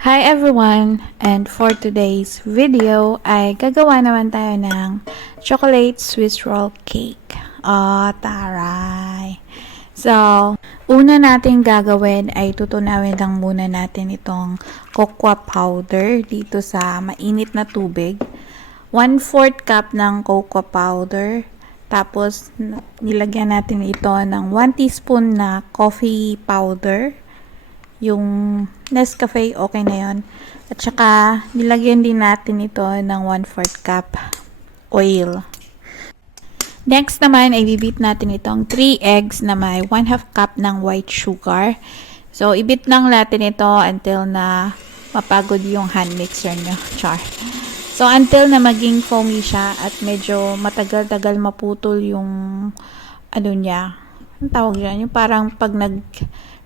Hi everyone! And for today's video ay gagawa naman tayo ng chocolate Swiss roll cake. Taray! So, una natin gagawin ay tutunawin lang muna natin itong cocoa powder dito sa mainit na tubig. 1/4 cup ng cocoa powder. Tapos, nilagyan natin ito ng 1 teaspoon na coffee powder. Yung Nescafe, okay na yon. At saka, nilagyan din natin ito ng 1/4 cup oil. Next naman, ay bibit natin itong 3 eggs na may 1/2 cup ng white sugar. So, ibit lang natin ito until na mapagod yung hand mixer nyo. Char. So, until na maging foamy siya at medyo matagal-tagal maputol yung ano niya. Ang tawag dyan? Yung parang pag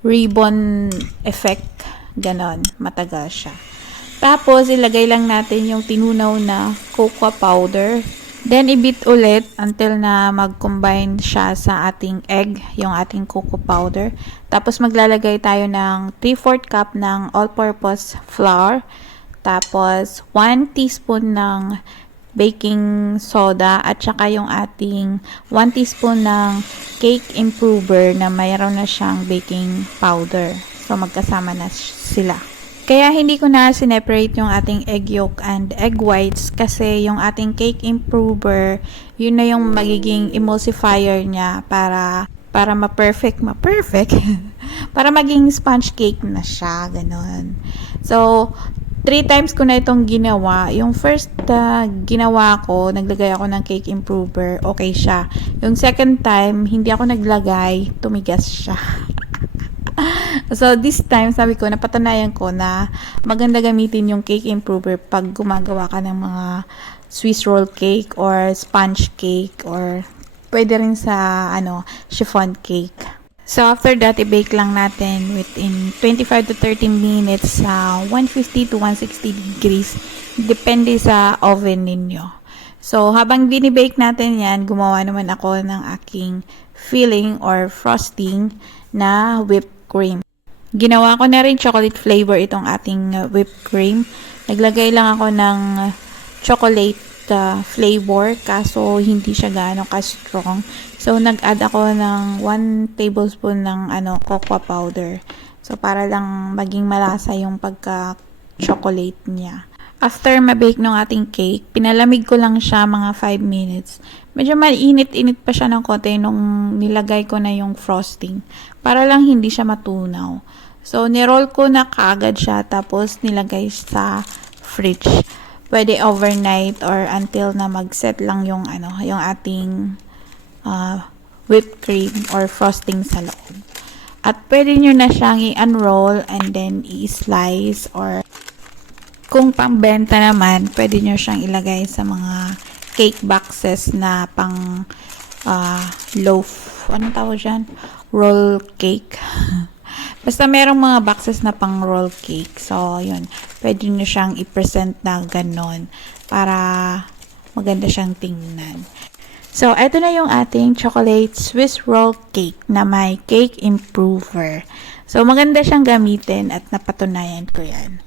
ribbon effect, ganon, matagal siya. Tapos, ilagay lang natin yung tinunaw na cocoa powder. Then, ibit ulit until na mag-combine siya sa ating egg, yung ating cocoa powder. Tapos, maglalagay tayo ng 3/4 cup ng all-purpose flour. Tapos, 1 teaspoon ng baking soda at saka yung ating 1 teaspoon ng cake improver na mayroon na siyang baking powder. So, magkasama na sila. Kaya hindi ko na sineparate yung ating egg yolk and egg whites kasi yung ating cake improver, yun na yung magiging emulsifier niya para ma-perfect. Para maging sponge cake na siya, ganon. So, 3 times ko na itong ginawa. Yung first ginawa ko, naglagay ako ng cake improver, okay siya. Yung second time, hindi ako naglagay, tumigas siya. So, this time, sabi ko, napatunayan ko na maganda gamitin yung cake improver pag gumagawa ka ng mga Swiss roll cake or sponge cake or pwede rin sa chiffon cake. So, after that, i-bake lang natin within 25 to 30 minutes sa 150 to 160 degrees. Depende sa oven ninyo. So, habang binibake natin yan, gumawa naman ako ng aking filling or frosting na whipped cream. Ginawa ko na rin chocolate flavor itong ating whipped cream. Naglagay lang ako ng chocolate flavor kaso hindi siya gaano ka-strong. So, nag-add ako ng 1 tablespoon ng cocoa powder. So, para lang maging malasa yung pagka-chocolate niya. After ma-bake ng ating cake, pinalamig ko lang siya mga 5 minutes. Medyo mainit-init pa siya ng konti nung nilagay ko na yung frosting. Para lang hindi siya matunaw. So, niroll ko na kaagad siya tapos nilagay sa fridge. Pwede overnight or until na mag-set lang yung yung ating whipped cream or frosting sa loob. At pwede nyo na siyang i-unroll and then i-slice or kung pang-benta naman, pwede nyo siyang ilagay sa mga cake boxes na pang loaf. Anong tawag dyan? Roll cake. Basta merong mga boxes na pang roll cake. So, yun. Pwede nyo siyang i-present na ganon para maganda siyang tingnan. So, ito na yung ating chocolate Swiss roll cake na may cake improver. So, maganda siyang gamitin at napatunayan ko yan.